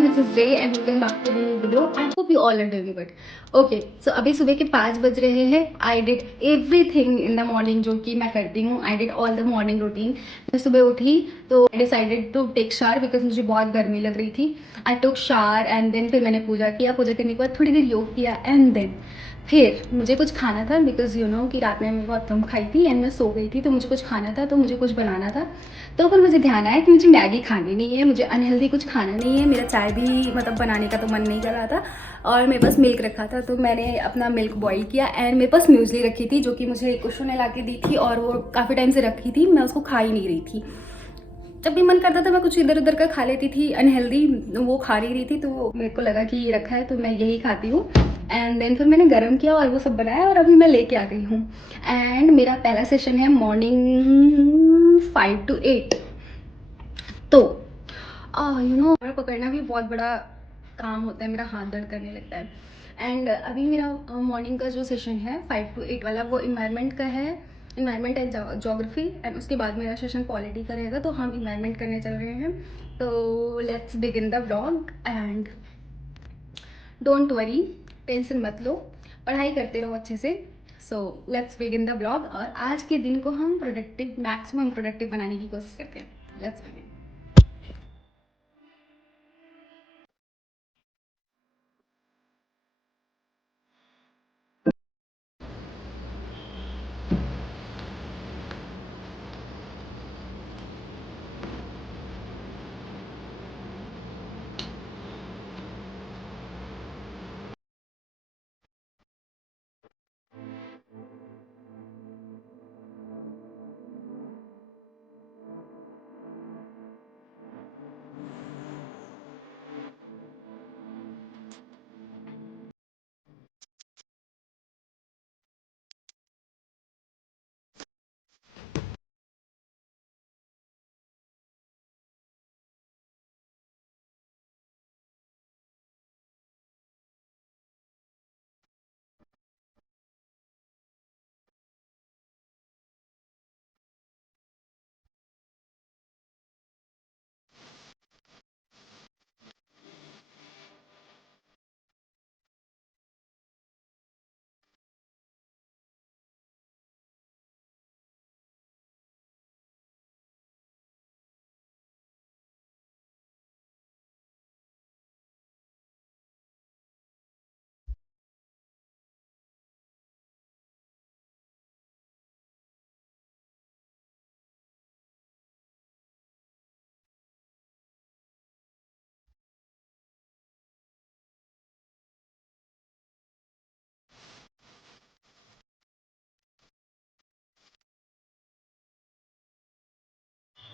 everyone, this is Ray and welcome back to the new video. I hope you all are doing good. Okay, so अभी सुबह के 5 बज रहे हैं. I did everything in the morning जो कि मैं करती हूँ. I did all the morning routine. मैं सुबह उठी तो I decided to take shower because मुझे बहुत गर्मी लग रही थी. I took shower and then फिर मैंने पूजा किया. पूजा करने के बाद थोड़ी देर योग किया and then फिर मुझे कुछ खाना था बिकॉज यू नो कि रात में मैं बहुत कम खाई थी एंड मैं सो गई थी, तो मुझे कुछ खाना था, तो मुझे कुछ बनाना था. तो फिर मुझे ध्यान आया कि मुझे मैगी खानी नहीं है, मुझे अनहेल्दी कुछ खाना नहीं है. मेरा चाय भी मतलब बनाने का तो मन नहीं कर रहा था और मेरे पास मिल्क रखा था, तो मैंने अपना मिल्क बॉईल किया एंड मेरे पास म्यूज़ली रखी थी जो कि मुझे कुशु ने ला के दी थी और वो काफ़ी टाइम से रखी थी. मैं उसको खा ही नहीं रही थी. जब भी मन करता था मैं कुछ इधर उधर का खा लेती थी अनहेल्दी, वो खा नहीं रही थी, तो मेरे को लगा कि ये रखा है तो मैं यही खाती हूँ. एंड देन फिर मैंने गर्म किया और वो सब बनाया और अभी मैं लेके आ गई हूँ. एंड मेरा पहला सेशन है मॉर्निंग 5 to 8. तो यू नो कैमरा पकड़ना भी बहुत बड़ा काम होता है, मेरा हाथ दर्द करने लगता है. एंड अभी मेरा मॉर्निंग का जो सेशन है 5 to 8 वाला वो इन्वायरमेंट का है, इन्वायरमेंट एंड जोग्राफी. एंड उसके बाद मेरा सेशन पॉलिटी का रहेगा, तो हम इन्वायरमेंट करने चल रहे हैं. तो let's begin the vlog and don't worry, tension मत लो, पढ़ाई करते रहो अच्छे से. So let's begin the vlog और आज के दिन को हम प्रोडक्टिव, मैक्सिमम प्रोडक्टिव बनाने की कोशिश करते हैं. Let's begin.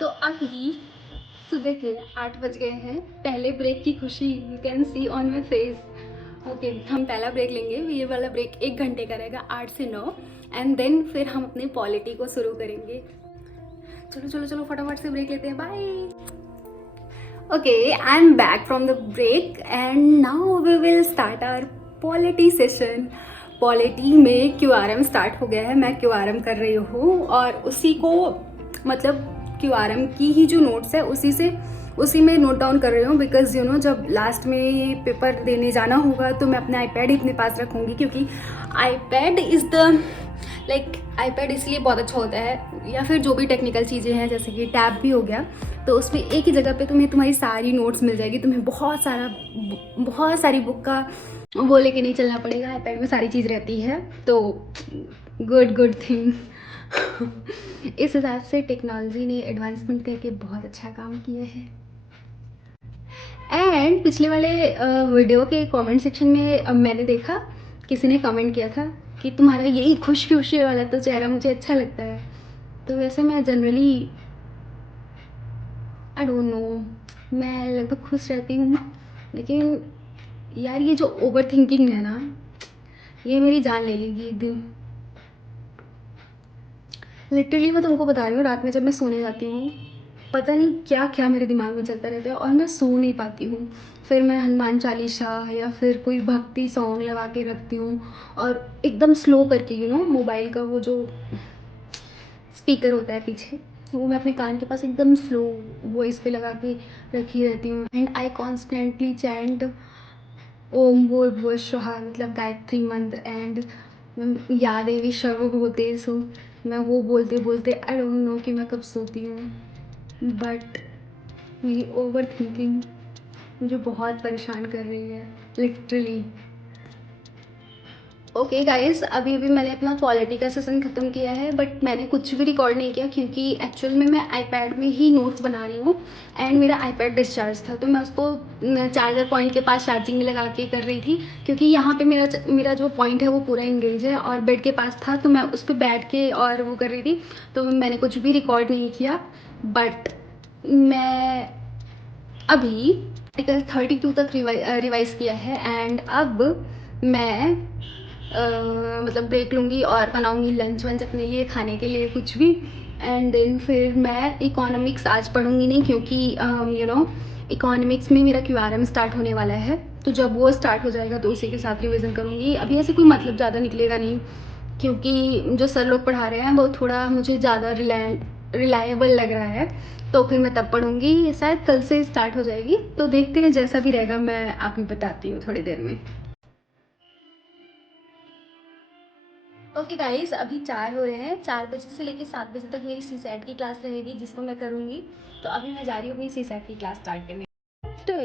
तो अभी सुबह के 8 बज गए हैं. पहले ब्रेक की खुशी you can see on my face. Okay, हम पहला ब्रेक लेंगे. ये वाला ब्रेक 1 घंटे का रहेगा, 8 से 9. एंड देन फिर हम अपनी पॉलिटी को शुरू करेंगे. चलो चलो चलो फटाफट से ब्रेक लेते हैं. Bye. Okay, I am back from the break and now we will start our polity session. Polity में क्यू स्टार्ट हो गया है. मैं क्यू कर रही हूँ और उसी को मतलब क्यू की ही जो नोट्स है उसी में नोट डाउन कर रही हूँ. बिकॉज यू नो जब लास्ट में पेपर देने जाना होगा तो मैं अपने आईपैड ही अपने पास रखूँगी, क्योंकि आईपैड इज़ द आईपैड इसलिए बहुत अच्छा होता है, या फिर जो भी टेक्निकल चीज़ें हैं जैसे कि टैब भी हो गया, तो उसमें एक ही जगह पे तुम्हें तुम्हारी सारी नोट्स मिल जाएगी. तुम्हें बहुत सारी बुक का वो लेके नहीं चलना पड़ेगा. आईपैड में सारी चीज़ रहती है, तो गुड थिंग. इस हिसाब से टेक्नोलॉजी ने एडवांसमेंट करके बहुत अच्छा काम किया है. एंड पिछले वाले वीडियो के कमेंट सेक्शन में मैंने देखा किसी ने कमेंट किया था कि तुम्हारा यही खुश खुशी वाला तो चेहरा मुझे अच्छा लगता है. तो वैसे मैं जनरली आई डोंट नो, मैं लगभग खुश रहती हूँ, लेकिन यार ये जो ओवर थिंकिंग है ना, ये मेरी जान ले लेगी एक दिन. लिटरली मैं तुमको बता रही हूँ, रात में जब मैं सोने जाती हूँ पता नहीं क्या क्या मेरे दिमाग में चलता रहता है और मैं सो नहीं पाती हूँ. फिर मैं हनुमान चालीसा या फिर कोई भक्ति सॉन्ग लगा के रखती हूँ और एकदम स्लो करके यू नो मोबाइल का वो जो स्पीकर होता है पीछे, वो मैं अपने कान के पास एकदम स्लो वॉइस पे लगा के रखी रहती हूँ। एंड आई कॉन्स्टेंटली चैंट ओम भूर्भुवः स्वहा, मतलब गायत्री मंत्र। एंड या देवी सर्वभूतेषु, मैं वो बोलते बोलते आई डोंट नो कि मैं कब सोती हूँ। बट मेरी ओवर थिंकिंग मुझे बहुत परेशान कर रही है, लिटरली। ओके गाइस, अभी अभी मैंने अपना क्वालिटी का सेशन ख़त्म किया है, बट मैंने कुछ भी रिकॉर्ड नहीं किया क्योंकि एक्चुअल में मैं आईपैड में ही नोट्स बना रही हूँ। एंड मेरा आईपैड डिस्चार्ज था, तो मैं उसको चार्जर पॉइंट के पास चार्जिंग में लगा के कर रही थी, क्योंकि यहाँ पे मेरा जो पॉइंट है वो पूरा इंगेज है और बेड के पास था, तो मैं उस पर बैठ के और वो कर रही थी। तो मैंने कुछ भी रिकॉर्ड नहीं किया। बट मैं अभी आर्टिकल 32 तक रिवाइज किया है। एंड अब मैं मतलब ब्रेक लूँगी और बनाऊँगी लंच वंच अपने लिए, खाने के लिए कुछ भी। एंड देन फिर मैं इकोनॉमिक्स आज पढ़ूँगी नहीं, क्योंकि इकोनॉमिक्स में मेरा क्यूआरएम स्टार्ट होने वाला है। तो जब वो स्टार्ट हो जाएगा तो उसी के साथ रिवीजन करूँगी। अभी ऐसे कोई मतलब ज़्यादा निकलेगा नहीं, क्योंकि जो सर लोग पढ़ा रहे हैं वो थोड़ा मुझे ज़्यादा रिलायबल लग रहा है। तो फिर मैं तब पढ़ूँगी, शायद कल से स्टार्ट हो जाएगी। तो देखते हैं, जैसा भी रहेगा मैं आपको बताती हूँ थोड़ी देर में। ओके गाइस, अभी 4 हो रहे हैं। 4 बजे से लेके 7 बजे तक मेरी सी सेट की क्लास रहेगी, जिसको मैं करूँगी। तो अभी मैं जा रही हूँ अपनी सी सेट की क्लास स्टार्ट करने। तो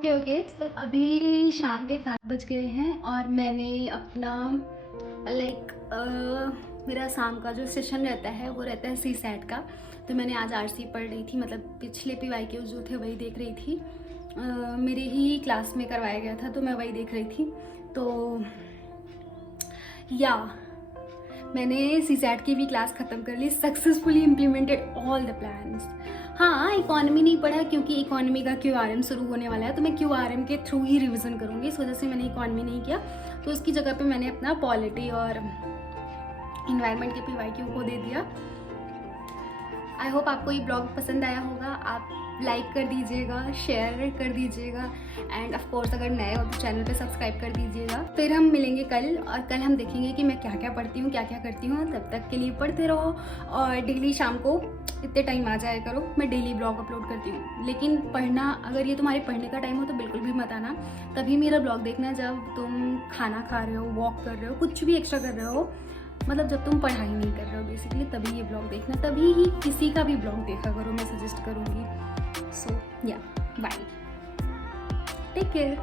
ओके तो अभी शाम के 7 बज गए हैं और मैंने अपना मेरा शाम का जो सेशन रहता है वो रहता है सी सैट का। तो मैंने आज आरसी पढ़ रही थी, मतलब पिछले PYQ जो थे वही देख रही थी। मेरे ही क्लास में करवाया गया था तो मैं वही देख रही थी। तो या मैंने सी सैट की भी क्लास ख़त्म कर ली, successfully implemented all the plans. हाँ, इकोनॉमी नहीं पढ़ा क्योंकि इकोनॉमी का QRM शुरू होने वाला है, तो मैं QRM के थ्रू ही रिवीजन करूँगी, इस वजह से मैंने इकोनॉमी नहीं किया। तो उसकी जगह पे मैंने अपना पॉलिटी और इन्वायरमेंट के PYQ को दे दिया। आई होप आपको ये ब्लॉग पसंद आया होगा। आप लाइक कर दीजिएगा, शेयर कर दीजिएगा एंड ऑफ कोर्स अगर नए हो तो चैनल पे सब्सक्राइब कर दीजिएगा। फिर हम मिलेंगे कल और कल हम देखेंगे कि मैं क्या क्या पढ़ती हूँ, क्या क्या करती हूँ। तब तक के लिए पढ़ते रहो और डेली शाम को इतने टाइम आ जाया करो, मैं डेली ब्लॉग अपलोड करती हूँ। लेकिन पढ़ना, अगर ये तुम्हारे पढ़ने का टाइम हो तो बिल्कुल भी मत आना, तभी मेरा ब्लॉग देखना जब तुम खाना खा रहे हो, वॉक कर रहे हो, कुछ भी एक्स्ट्रा कर रहे हो, मतलब जब तुम पढ़ाई नहीं कर रहे हो बेसिकली, तभी ये ब्लॉग देखना, तभी ही किसी का भी ब्लॉग देखा करो, मैं सजेस्ट करूँगी। सो या बाय, टेक केयर।